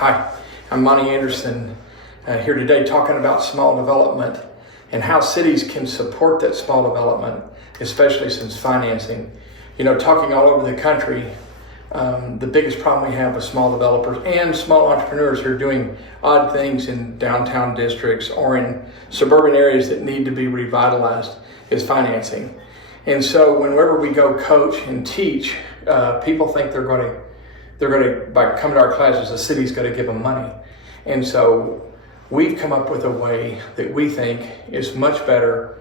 Hi, I'm Monte Anderson here today talking about small development and how cities can support that small development, especially since financing. You know, talking all over the country, the biggest problem we have with small developers and small entrepreneurs who are doing odd things in downtown districts or in suburban areas that need to be revitalized is financing. And so whenever we go coach and teach, people think they're going to, by coming to our classes, the city's going to give them money. And so we've come up with a way that we think is much better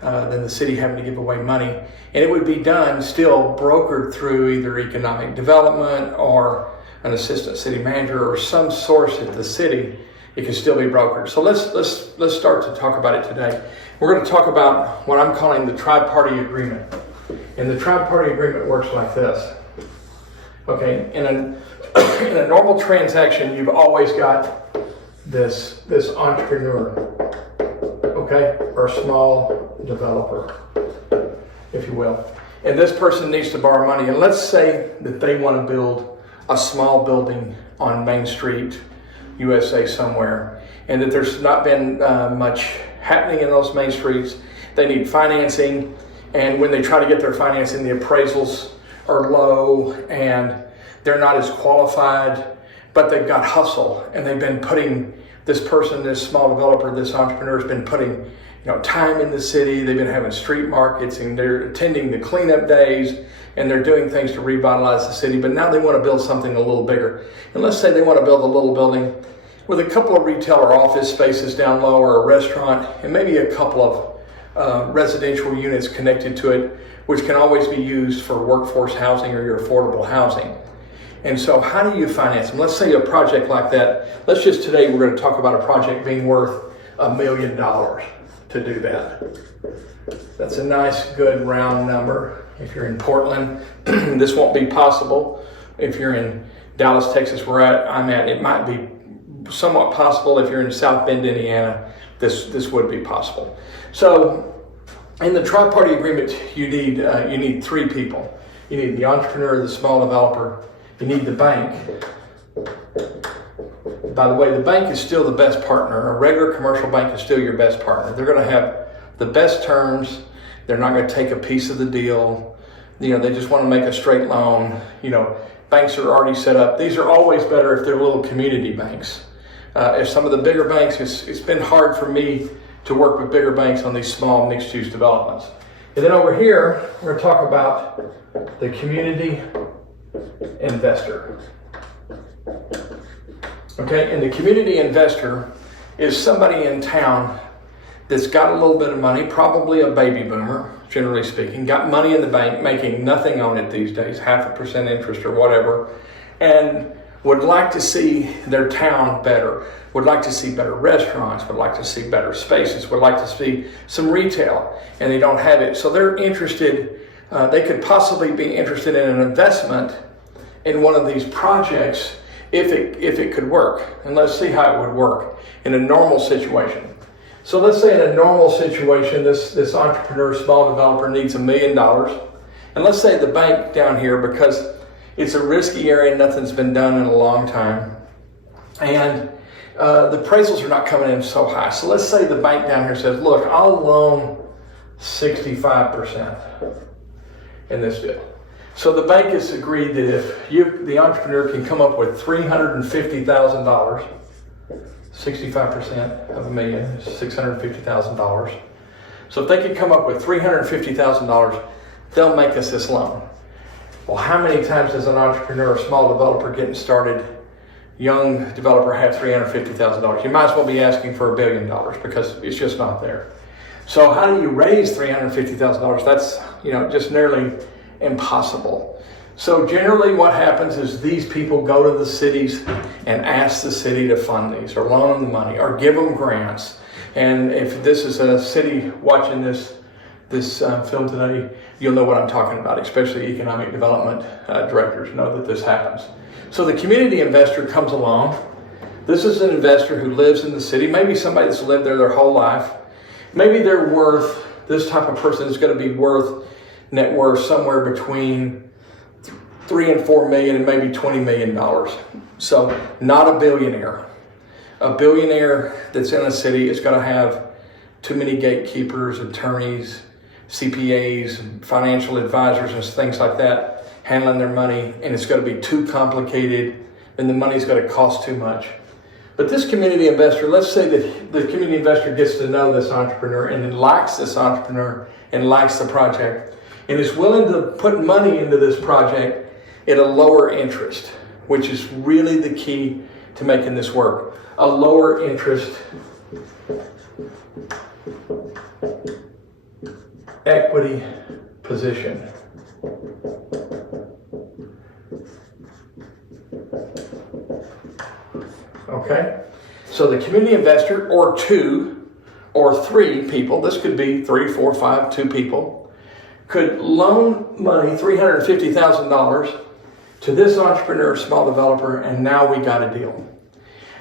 than the city having to give away money. And it would be done still brokered through either economic development or an assistant city manager or some source at the city. It can still be brokered. So let's start to talk about it today. We're going to talk about what I'm calling the tri-party agreement. And the tri-party agreement works like this. Okay, in a normal transaction, you've always got this entrepreneur, okay, or small developer, if you will. And this person needs to borrow money. And let's say that they want to build a small building on Main Street, USA somewhere, and that there's not been much happening in those main streets. They need financing, and when they try to get their financing, the appraisals are low and they're not as qualified, but they've got hustle, and they've been putting this person, this small developer, this entrepreneur has been putting time in the city. They've been having street markets and they're attending the cleanup days and they're doing things to revitalize the city, but now they want to build something a little bigger. And let's say they want to build a little building with a couple of retail or office spaces down low or a restaurant and maybe a couple of residential units connected to it, which can always be used for workforce housing or your affordable housing. And so how do you finance them? Let's say a project like that. Let's just today we're going to talk about a project being worth $1 million to do that. That's a nice, good round number. If you're in Portland, this won't be possible. If you're in Dallas, Texas, where I'm at, it might be somewhat possible. If you're in South Bend, Indiana, this would be possible. So in the tri-party agreement, you need three people. You need the entrepreneur, the small developer, you need the bank. By the way, the bank is still the best partner. A regular commercial bank is still your best partner. They're going to have the best terms. They're not going to take a piece of the deal. They just want to make a straight loan. Banks are already set up. These are always better if they're little community banks. If some of the bigger banks, it's been hard for me to work with bigger banks on these small mixed-use developments. And then over here, we're going to talk about the community investor. Okay, and the community investor is somebody in town that's got a little bit of money, probably a baby boomer, generally speaking, got money in the bank, making nothing on it these days, 0.5% interest or whatever, and would like to see their town better, would like to see better restaurants, would like to see better spaces, would like to see some retail, and they don't have it. So they're interested, they could possibly be interested in an investment in one of these projects if it could work. And let's see how it would work in a normal situation. So let's say in a normal situation, this entrepreneur, small developer needs $1 million. And let's say the bank down here, because it's a risky area, nothing's been done in a long time, and the appraisals are not coming in so high. So let's say the bank down here says, look, I'll loan 65% in this deal. So the bank has agreed that if the entrepreneur can come up with $350,000, 65% of $1 million is $650,000. So if they can come up with $350,000, they'll make us this loan. Well, how many times does an entrepreneur or small developer getting started, young developer, have $350,000? You might as well be asking for $1 billion because it's just not there. So how do you raise $350,000? That's just nearly impossible. So generally what happens is these people go to the cities and ask the city to fund these or loan them the money or give them grants. And if this is a city watching this film today, you'll know what I'm talking about, especially economic development directors know that this happens. So the community investor comes along. This is an investor who lives in the city, maybe somebody that's lived there their whole life. Maybe they're worth, this type of person is going to be worth net worth somewhere between 3 and 4 million and maybe $20 million. So not a billionaire. A billionaire that's in a city is going to have too many gatekeepers, attorneys, CPAs, financial advisors, and things like that handling their money, and it's going to be too complicated, and the money's going to cost too much. But this community investor, let's say that the community investor gets to know this entrepreneur and then likes this entrepreneur and likes the project and is willing to put money into this project at a lower interest, which is really the key to making this work. A lower interest equity position. Okay? So the community investor, or 2 or 3 people, this could be 3, 4, 5, 2 people, could loan money, $350,000, to this entrepreneur, small developer, and now we got a deal.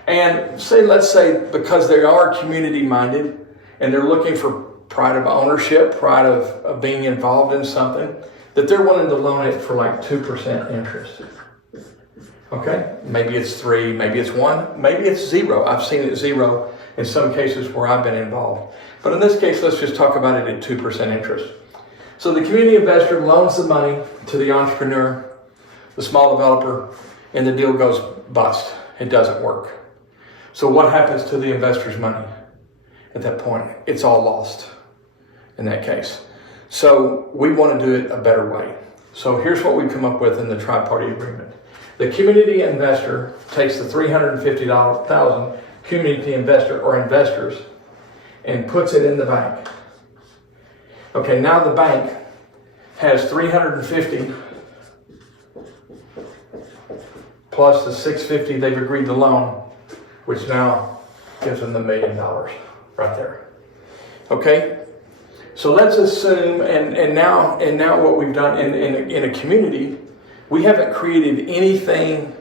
And let's say because they are community minded and they're looking for pride of ownership, pride of being involved in something, that they're willing to loan it for like 2% interest. Okay? Maybe it's 3, maybe it's 1, maybe it's 0. I've seen it 0 in some cases where I've been involved. But in this case, let's just talk about it at 2% interest. So the community investor loans the money to the entrepreneur, the small developer, and the deal goes bust. It doesn't work. So what happens to the investor's money at that point? It's all lost in that case. So we want to do it a better way. So here's what we come up with in the tri-party agreement. The community investor takes the $350,000 community investor or investors and puts it in the bank. Okay, now the bank has $350 plus the $650 they've agreed to loan, which now gives them the $1 million right there. Okay, so let's assume, and now what we've done in a community, we haven't created anything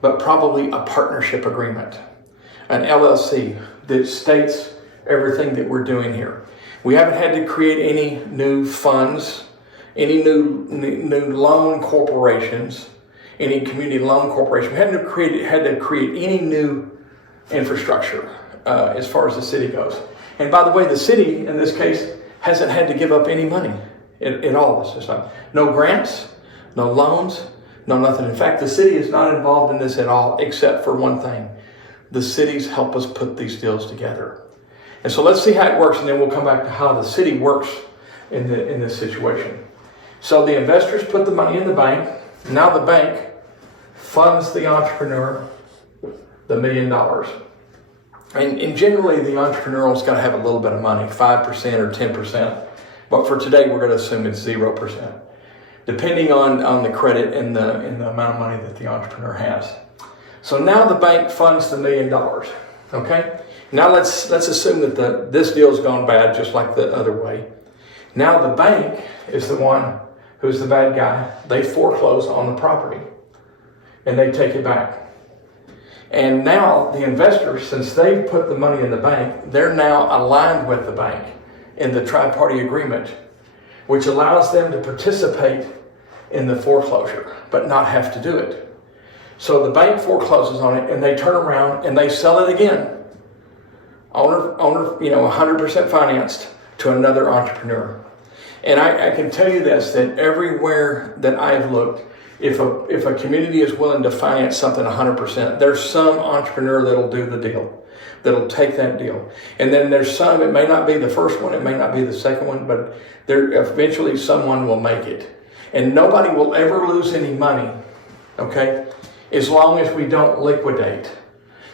but probably a partnership agreement, an LLC that states everything that we're doing here. We haven't had to create any new funds, any new loan corporations, any community loan corporation. We hadn't had to create any new infrastructure as far as the city goes. And by the way, the city, in this case, hasn't had to give up any money at all this time. No grants, no loans, no nothing. In fact, the city is not involved in this at all, except for one thing. The cities help us put these deals together. And so let's see how it works, and then we'll come back to how the city works in this situation. So the investors put the money in the bank. Now the bank funds the entrepreneur the $1 million. And generally, the entrepreneur's got to have a little bit of money, 5% or 10%. But for today, we're going to assume it's 0%, depending on the credit and the amount of money that the entrepreneur has. So now the bank funds the $1 million. Okay. Now let's assume that this deal's gone bad, just like the other way. Now the bank is the one who's the bad guy. They foreclose on the property, and they take it back. And now the investors, since they've put the money in the bank, they're now aligned with the bank in the tri-party agreement, which allows them to participate in the foreclosure, but not have to do it. So the bank forecloses on it, and they turn around and they sell it again. Owner, 100% financed to another entrepreneur. And I can tell you this, that everywhere that I've looked, if a community is willing to finance something 100%, there's some entrepreneur that'll do the deal, that'll take that deal. And then there's some, it may not be the first one, it may not be the second one, but eventually someone will make it. And nobody will ever lose any money, okay, as long as we don't liquidate.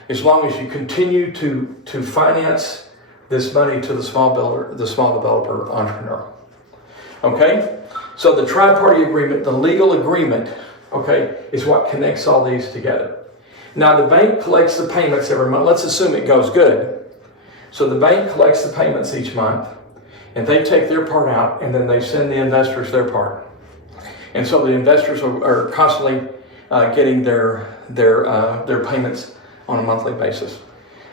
As long as you continue to finance this money to the small developer entrepreneur. Okay? So the tri-party agreement, the legal agreement, okay, is what connects all these together. Now the bank collects the payments every month. Let's assume it goes good. So the bank collects the payments each month, and they take their part out, and then they send the investors their part. And so the investors are constantly getting their payments on a monthly basis.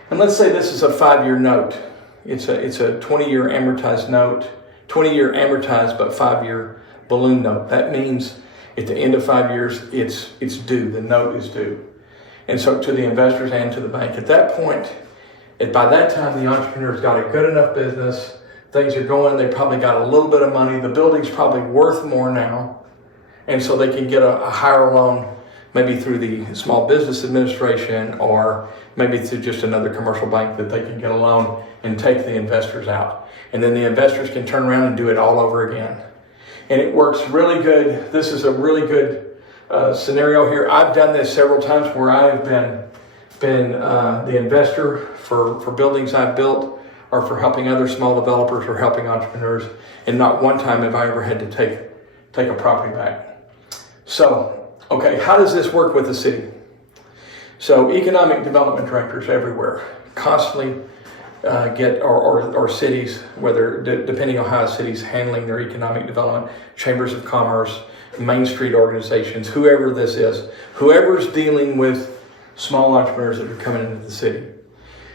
And let's say this is a 5-year note. It's a 20-year amortized note, 20-year amortized but 5-year balloon note. That means At the end of 5 years, it's due. The note is due. And so to the investors and to the bank. At that point, by that time, the entrepreneur's got a good enough business. Things are going. They probably got a little bit of money. The building's probably worth more now. And so they can get a higher loan, maybe through the Small Business Administration or maybe through just another commercial bank that they can get a loan and take the investors out. And then the investors can turn around and do it all over again. And it works really good. This is a really good scenario here. I've done this several times where I've been the investor for buildings I've built or for helping other small developers or helping entrepreneurs. And not one time have I ever had to take a property back. So, okay, how does this work with the city? So economic development directors everywhere constantly get, or cities, whether depending on how a city's handling their economic development, chambers of commerce, Main Street organizations, whoever this is, whoever's dealing with small entrepreneurs that are coming into the city.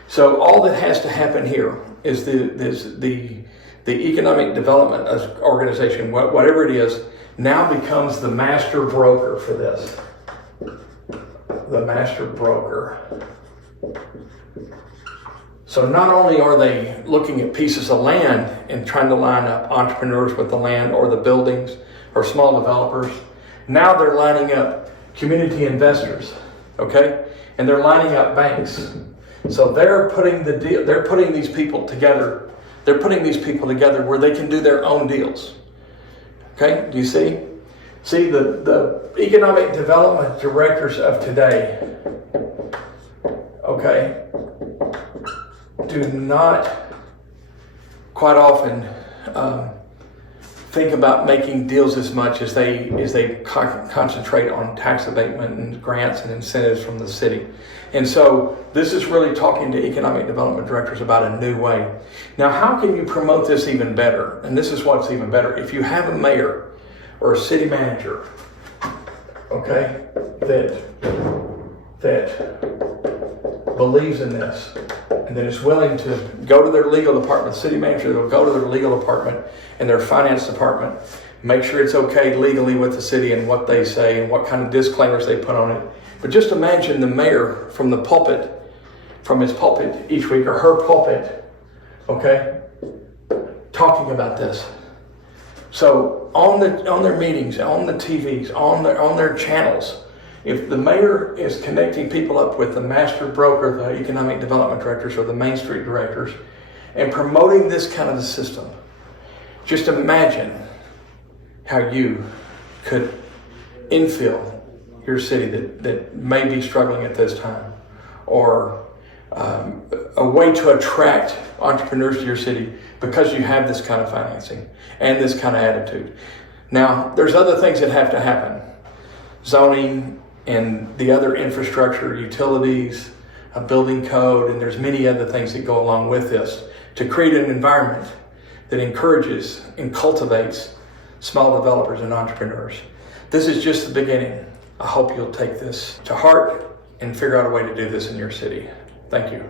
So all that has to happen here is the economic development organization, whatever it is, now becomes the master broker for this. The master broker. So not only are they looking at pieces of land and trying to line up entrepreneurs with the land or the buildings or small developers, now they're lining up community investors, okay? And they're lining up banks. So they're putting these people together. They're putting these people together where they can do their own deals. Okay, do you see? See, the economic development directors of today, okay, do not quite often think about making deals as much as they concentrate on tax abatement and grants and incentives from the city. And so this is really talking to economic development directors about a new way. Now, how can you promote this even better? And this is what's even better. If you have a mayor or a city manager, okay, that believes in this and that is willing to go to their legal department, city manager will go to their legal department and their finance department, make sure it's okay legally with the city and what they say and what kind of disclaimers they put on it. But just imagine the mayor from the pulpit, from his pulpit each week or her pulpit, okay, talking about this. So on their meetings, on the TVs, on their channels, if the mayor is connecting people up with the master broker, the economic development directors or the Main Street directors, and promoting this kind of a system, just imagine how you could infill your city that may be struggling at this time, or a way to attract entrepreneurs to your city because you have this kind of financing and this kind of attitude. Now, there's other things that have to happen. Zoning and the other infrastructure, utilities, a building code, and there's many other things that go along with this to create an environment that encourages and cultivates small developers and entrepreneurs. This is just the beginning. I hope you'll take this to heart and figure out a way to do this in your city. Thank you.